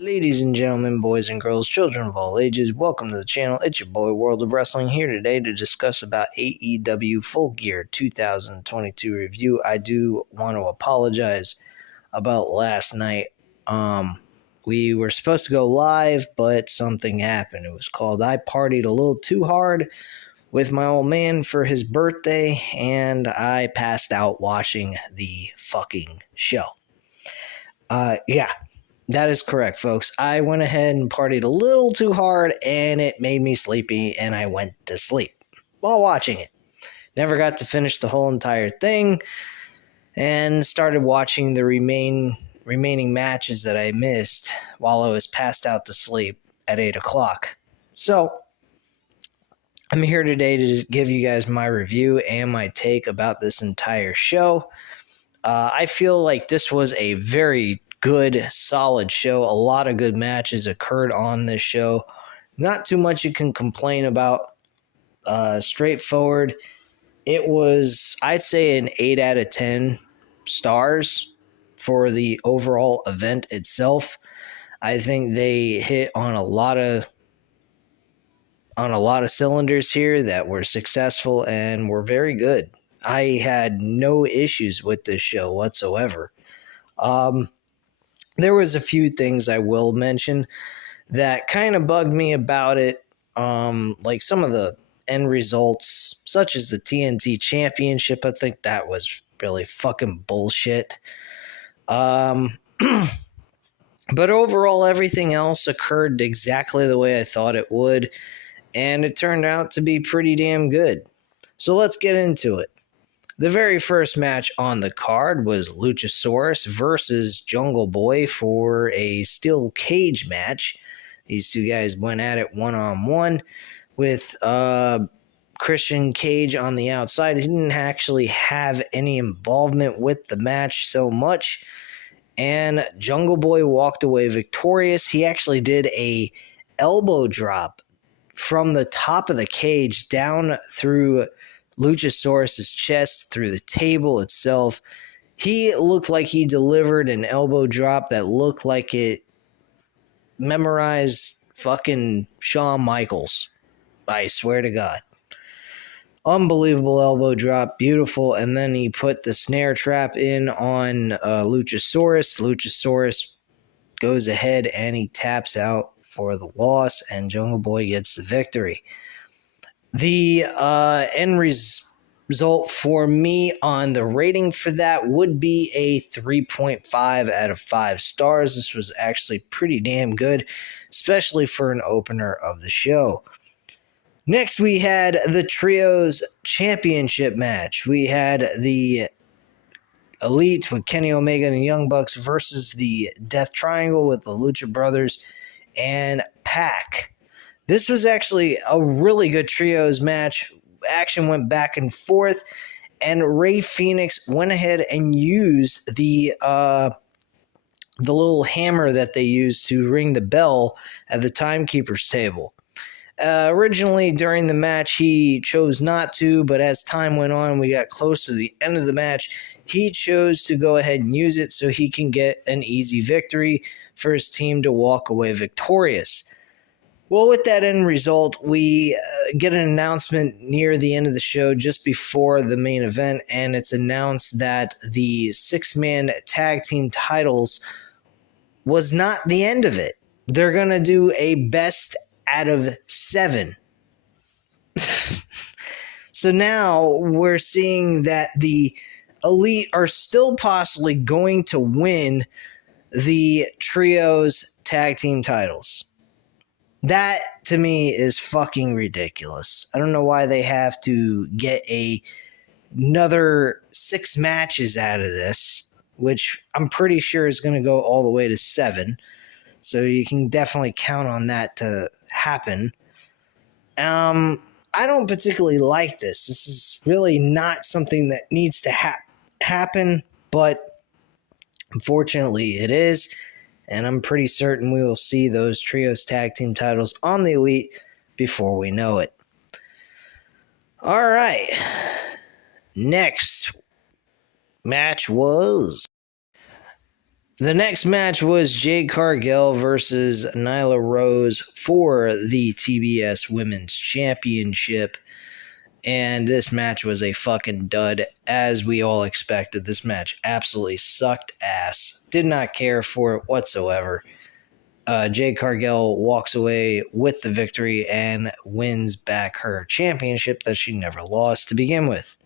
Ladies and gentlemen, boys and girls, children of all ages, welcome to the channel. It's your boy World of Wrestling here today to discuss about AEW Full Gear 2022 review. I do want to apologize about last night. We were supposed to go live, but something happened. It was called I partied a little too hard with my old man for his birthday, and I passed out watching the fucking show. Yeah. That is correct, folks. I went ahead and partied a little too hard, and it made me sleepy, and I went to sleep while watching it. Never got to finish the whole entire thing, and started watching the remaining matches that I missed while I was passed out to sleep at 8 o'clock. So, I'm here today to give you guys my review and my take about this entire show. I feel like this was a very good, solid show. A lot of good matches occurred on this show. Not too much you can complain about. Straightforward. It was, I'd say, an 8 out of 10 stars for the overall event itself. I think they hit on a lot of cylinders here that were successful and were very good. I had no issues with this show whatsoever. There was a few things I will mention that kind of bugged me about it, like some of the end results, such as the TNT Championship. I think that was really fucking bullshit. But overall, everything else occurred exactly the way I thought it would, and it turned out to be pretty damn good. So let's get into it. The very first match on the card was Luchasaurus versus Jungle Boy for a steel cage match. These two guys went at it one-on-one with Christian Cage on the outside. He didn't actually have any involvement with the match so much, and Jungle Boy walked away victorious. He actually did a elbow drop from the top of the cage down through Luchasaurus' chest, through the table itself. He looked like he delivered an elbow drop that looked like it memorized fucking Shawn Michaels. I swear to God. Unbelievable elbow drop, beautiful, and then he put the snare trap in on Luchasaurus. Luchasaurus goes ahead and he taps out for the loss, and Jungle Boy gets the victory. The end result for me on the rating for that would be a 3.5 out of 5 stars. This was actually pretty damn good, especially for an opener of the show. Next, we had the Trios Championship match. We had the Elite with Kenny Omega and the Young Bucks versus the Death Triangle with the Lucha Brothers and Pac. This was actually a really good trios match. Action went back and forth, and Rey Fenix went ahead and used the little hammer that they used to ring the bell at the timekeeper's table. Originally, during the match, he chose not to, but as time went on, we got close to the end of the match, he chose to go ahead and use it so he can get an easy victory for his team to walk away victorious. Well, with that end result, we get an announcement near the end of the show, just before the main event, and it's announced that the 6-man tag team titles was not the end of it. They're going to do a best out of 7. So now we're seeing that the Elite are still possibly going to win the Trios tag team titles. That, to me, is fucking ridiculous. I don't know why they have to get another 6 matches out of this, which I'm pretty sure is going to go all the way to 7. So you can definitely count on that to happen. I don't particularly like this. This is really not something that needs to happen, but unfortunately it is. And I'm pretty certain we will see those Trios tag team titles on the Elite before we know it. All right. Next match was The next match was Jade Cargill versus Nyla Rose for the TBS Women's Championship. And this match was a fucking dud, as we all expected. This match absolutely sucked ass. Did not care for it whatsoever. Jade Cargill walks away with the victory and wins back her championship that she never lost to begin with.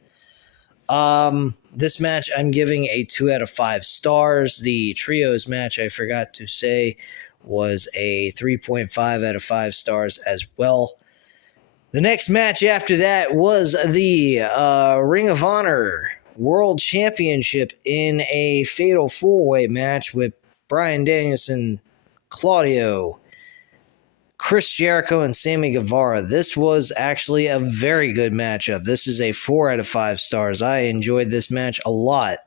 This match I'm giving a 2 out of 5 stars. The trios match, I forgot to say, was a 3.5 out of 5 stars as well. The next match after that was the Ring of Honor World Championship in a fatal 4-way match with Bryan Danielson, Claudio, Chris Jericho, and Sammy Guevara. This was actually a very good matchup. This is a 4 out of 5 stars. I enjoyed this match a lot.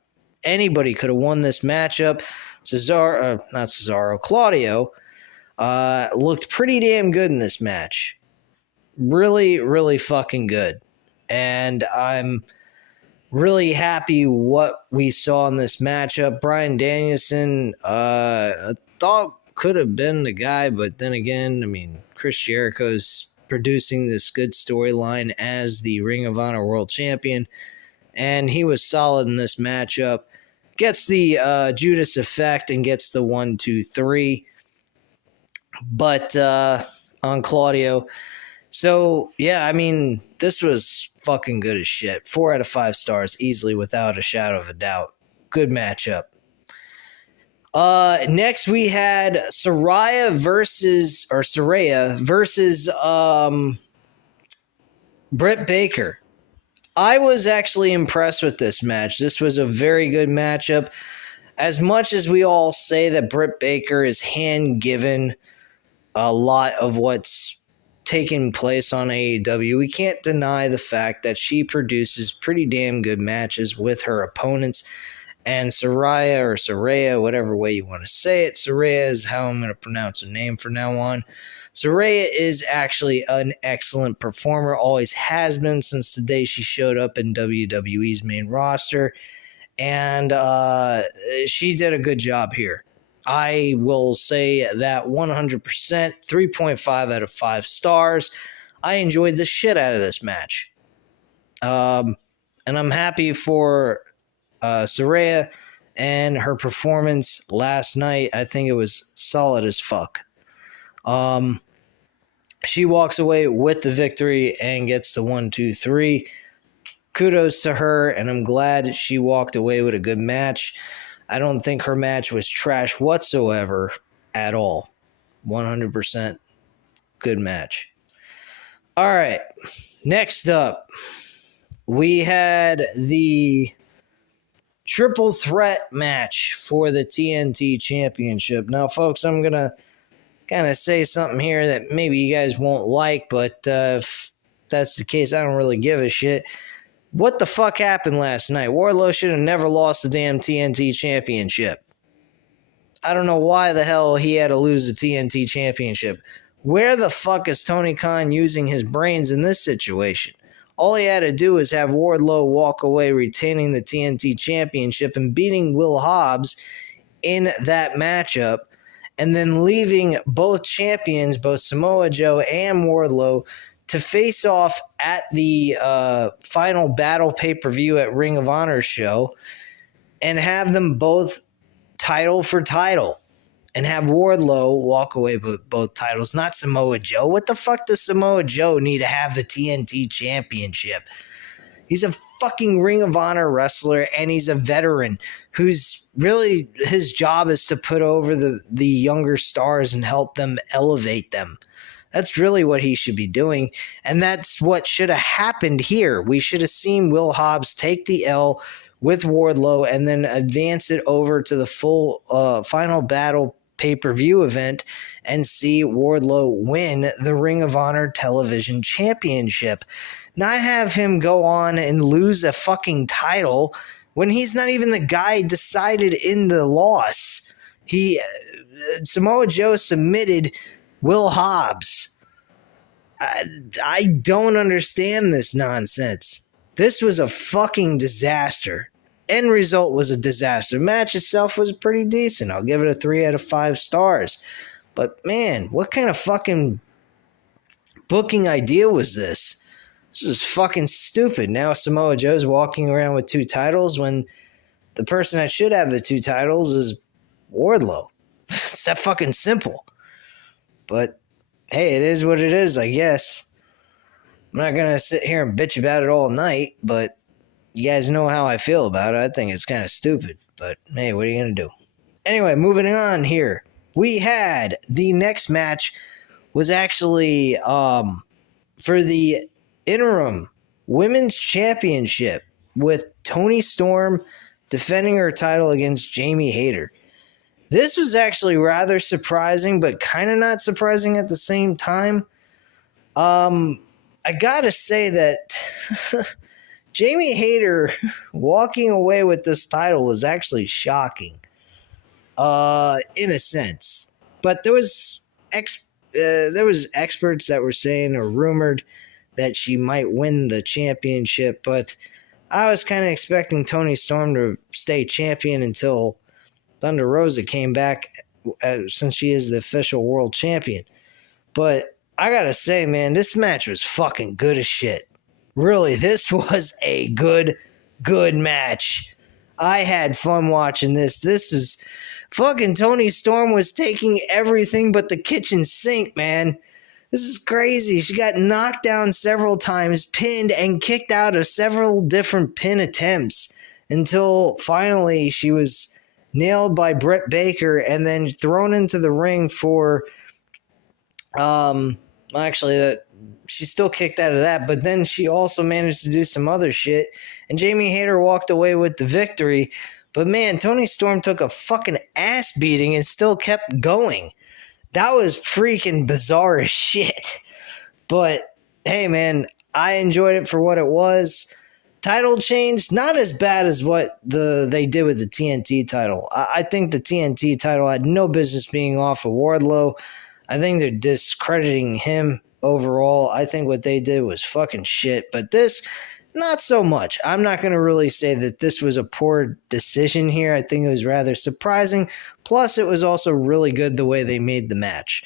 Anybody could have won this matchup. Claudio looked pretty damn good in this match. Really, really fucking good. And I'm really happy what we saw in this matchup. Bryan Danielson, I thought could have been the guy, but then again, I mean, Chris Jericho's producing this good storyline as the Ring of Honor World Champion, and he was solid in this matchup. Gets the Judas effect and gets the 1, 2, 3, but on Claudio. So, yeah, I mean, this was fucking good as shit. 4 out of 5 stars, easily, without a shadow of a doubt. Good matchup. Next we had Saraya versus Britt Baker. I was actually impressed with this match. This was a very good matchup. As much as we all say that Britt Baker is hand-given a lot of what's taking place on AEW, we can't deny the fact that she produces pretty damn good matches with her opponents. And Saraya, whatever way you want to say it, Saraya is how I'm going to pronounce her name from now on. Saraya is actually an excellent performer, always has been since the day she showed up in WWE's main roster. And she did a good job here. I will say that 100%, 3.5 out of 5 stars. I enjoyed the shit out of this match. And I'm happy for Saraya and her performance last night. I think it was solid as fuck. She walks away with the victory and gets the 1, 2, 3. Kudos to her, and I'm glad she walked away with a good match. I don't think her match was trash whatsoever at all. 100% good match. All right, next up, we had the triple threat match for the TNT Championship. Now, folks, I'm going to kind of say something here that maybe you guys won't like, but if that's the case, I don't really give a shit. What the fuck happened last night? Wardlow should have never lost the damn TNT Championship. I don't know why the hell he had to lose the TNT Championship. Where the fuck is Tony Khan using his brains in this situation? All he had to do is have Wardlow walk away retaining the TNT Championship and beating Will Hobbs in that matchup, and then leaving both champions, both Samoa Joe and Wardlow, to face off at the final battle pay-per-view at Ring of Honor show, and have them both title for title, and have Wardlow walk away with both titles, not Samoa Joe. What the fuck does Samoa Joe need to have the TNT Championship? He's a fucking Ring of Honor wrestler, and he's a veteran who's really, his job is to put over the younger stars and help them elevate them. That's really what he should be doing, and that's what should have happened here. We should have seen Will Hobbs take the L with Wardlow and then advance it over to the full final battle pay-per-view event and see Wardlow win the Ring of Honor Television Championship. Not have him go on and lose a fucking title when he's not even the guy decided in the loss. Samoa Joe submitted Will Hobbs. I don't understand this nonsense. This was a fucking disaster. end result was a disaster. The match itself was pretty decent. I'll give it a 3 out of 5 stars. But man, what kind of fucking booking idea was this? This is fucking stupid. Now Samoa Joe's walking around with 2 titles when the person that should have the 2 titles is Wardlow. It's that fucking simple. But hey, it is what it is, I guess. I'm not going to sit here and bitch about it all night, but you guys know how I feel about it. I think it's kind of stupid, but hey, what are you going to do? Anyway, moving on here. We had the next match was actually for the interim women's championship with Toni Storm defending her title against Jamie Hayter. This was actually rather surprising, but kind of not surprising at the same time. I gotta say that Jamie Hayter walking away with this title was actually shocking, in a sense. But there was experts that were saying or rumored that she might win the championship, but I was kind of expecting Toni Storm to stay champion until Thunder Rosa came back, since she is the official world champion. But I gotta say, man, this match was fucking good as shit. Really, this was a good match. I had fun watching this. This is fucking Toni Storm was taking everything but the kitchen sink, man. This is crazy. She got knocked down several times, pinned, and kicked out of several different pin attempts until finally she was nailed by Britt Baker and then thrown into the ring for she still kicked out of that, but then she also managed to do some other shit, and Jamie Hayter walked away with the victory. But man, Toni Storm took a fucking ass beating and still kept going. That was freaking bizarre as shit. But hey, man, I enjoyed it for what it was. Title change, not as bad as what they did with the TNT title. I think the TNT title had no business being off of Wardlow. I think they're discrediting him overall. I think what they did was fucking shit. But this, not so much. I'm not going to really say that this was a poor decision here. I think it was rather surprising. Plus, it was also really good the way they made the match.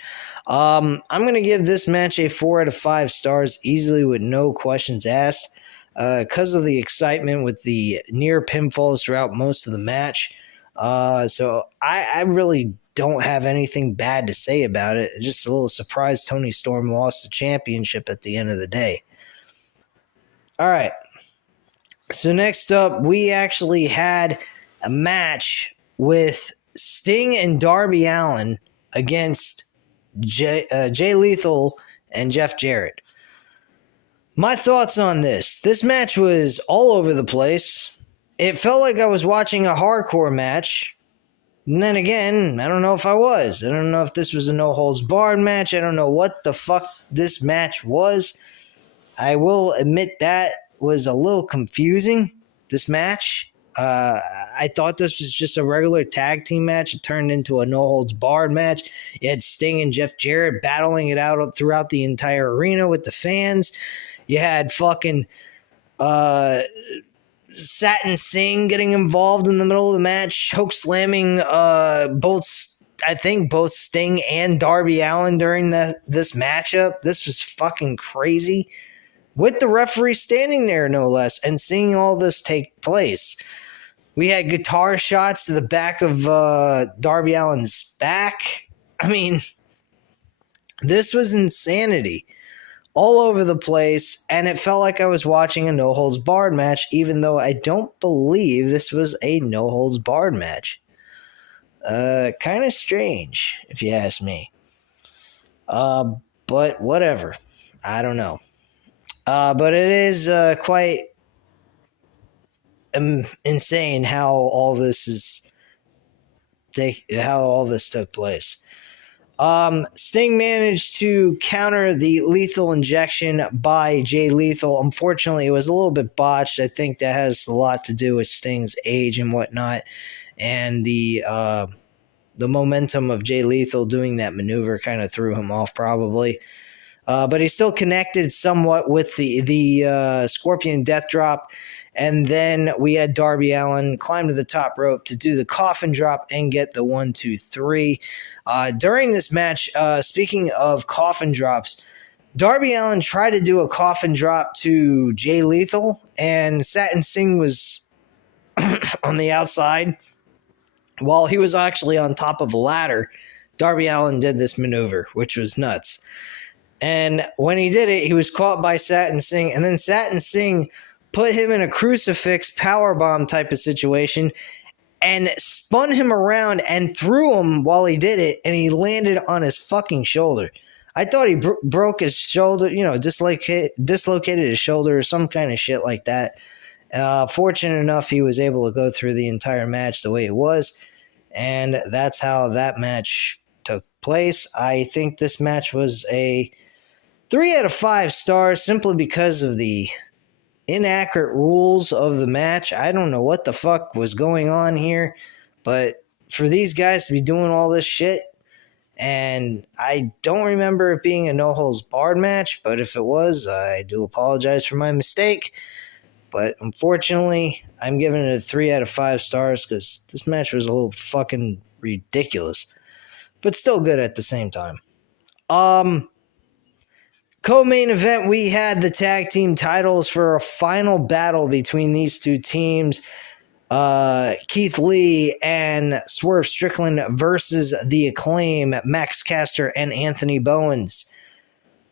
I'm going to give this match a 4 out of 5 stars, easily with no questions asked. Because of the excitement with the near pinfalls throughout most of the match. So I really don't have anything bad to say about it. Just a little surprised Toni Storm lost the championship at the end of the day. All right. So next up, we actually had a match with Sting and Darby Allin against Jay Lethal and Jeff Jarrett. My thoughts on this. This match was all over the place. It felt like I was watching a hardcore match. And then again, I don't know if I was. I don't know if this was a no-holds-barred match. I don't know what the fuck this match was. I will admit that was a little confusing, this match. I thought this was just a regular tag team match. It turned into a no-holds-barred match. You had Sting and Jeff Jarrett battling it out throughout the entire arena with the fans. You had fucking Satin Singh getting involved in the middle of the match, choke slamming both Sting and Darby Allin during this matchup. This was fucking crazy. With the referee standing there, no less, and seeing all this take place. We had guitar shots to the back of Darby Allin's back. I mean, this was insanity. All over the place, and it felt like I was watching a no-holds-barred match, even though I don't believe this was a no-holds-barred match. Kind of strange, if you ask me. But whatever. I don't know. But it is quite insane how all this took place. Sting managed to counter the lethal injection by Jay Lethal. Unfortunately, it was a little bit botched. I think that has a lot to do with Sting's age and whatnot, and the momentum of Jay Lethal doing that maneuver kind of threw him off probably. But he still connected somewhat with the Scorpion Death Drop, And then we had Darby Allin climb to the top rope to do the coffin drop and get the 1, 2, 3. During this match, speaking of coffin drops, Darby Allin tried to do a coffin drop to Jay Lethal, and Satnam Singh was on the outside. While he was actually on top of a ladder, Darby Allin did this maneuver, which was nuts. And when he did it, he was caught by Satnam Singh, and then Satnam Singh put him in a crucifix powerbomb type of situation and spun him around and threw him while he did it, and he landed on his fucking shoulder. I thought he broke his shoulder, dislocated his shoulder or some kind of shit like that. Fortunate enough, he was able to go through the entire match the way it was, and that's how that match took place. I think this match was a 3 out of 5 stars simply because of the inaccurate rules of the match. I don't know what the fuck was going on here, but for these guys to be doing all this shit, and I don't remember it being a no-holds-barred match, but if it was, I do apologize for my mistake. But unfortunately, I'm giving it a 3 out of 5 stars because this match was a little fucking ridiculous, but still good at the same time. Co-main event, we had the tag team titles for a final battle between these two teams. Keith Lee and Swerve Strickland versus The Acclaim, Max Caster and Anthony Bowens.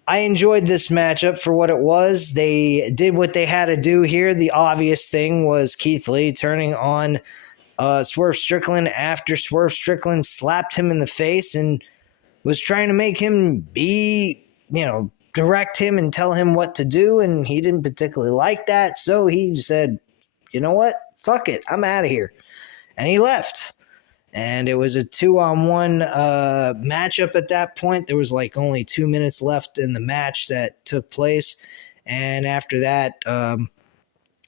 I enjoyed this matchup for what it was. They did what they had to do here. The obvious thing was Keith Lee turning on Swerve Strickland after Swerve Strickland slapped him in the face and was trying to make him direct him and tell him what to do, and he didn't particularly like that, so he said, you know what? Fuck it, I'm out of here. And he left. And it was a 2-on-1 matchup at that point. There was like only 2 minutes left in the match that took place. And after that,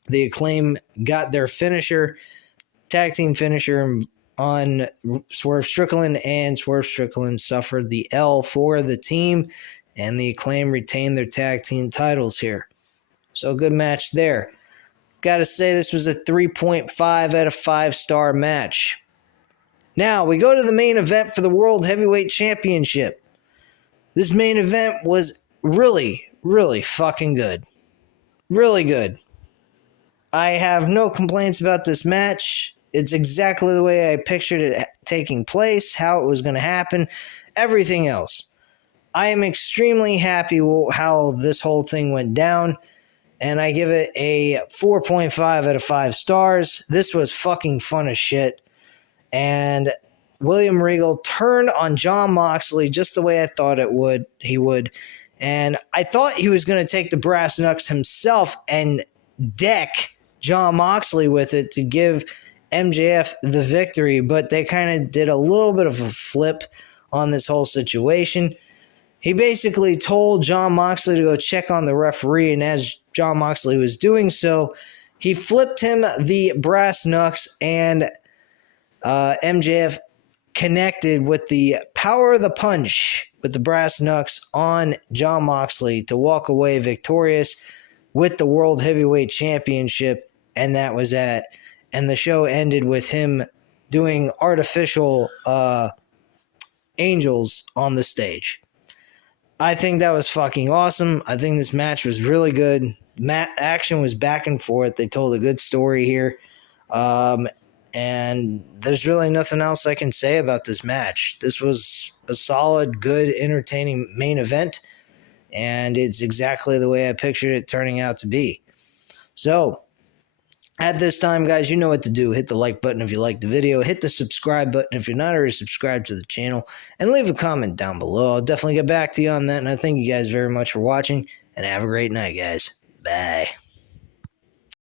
the Acclaim got their finisher, tag team finisher on Swerve Strickland, and Swerve Strickland suffered the L for the team, and the Acclaim retained their tag team titles here. So good match there. Gotta say, this was a 3.5 out of 5 star match. Now, we go to the main event for the World Heavyweight Championship. This main event was really, really fucking good. Really good. I have no complaints about this match. It's exactly the way I pictured it taking place, how it was going to happen, everything else. I am extremely happy with how this whole thing went down, and I give it a 4.5 out of 5 stars. This was fucking fun as shit. And William Regal turned on Jon Moxley just the way I thought he would. And I thought he was going to take the brass knucks himself and deck Jon Moxley with it to give MJF the victory, but they kind of did a little bit of a flip on this whole situation. He basically told Jon Moxley to go check on the referee, and as Jon Moxley was doing so, he flipped him the brass knucks, and MJF connected with the power of the punch with the brass knucks on Jon Moxley to walk away victorious with the World Heavyweight Championship, and that was that. And the show ended with him doing artificial angels on the stage. I think that was fucking awesome. I think this match was really good. Action was back and forth. They told a good story here. And there's really nothing else I can say about this match. This was a solid, good, entertaining main event, and it's exactly the way I pictured it turning out to be. So, at this time, guys, you know what to do. Hit the like button if you like the video. Hit the subscribe button if you're not already subscribed to the channel. And leave a comment down below. I'll definitely get back to you on that. And I thank you guys very much for watching. And have a great night, guys. Bye.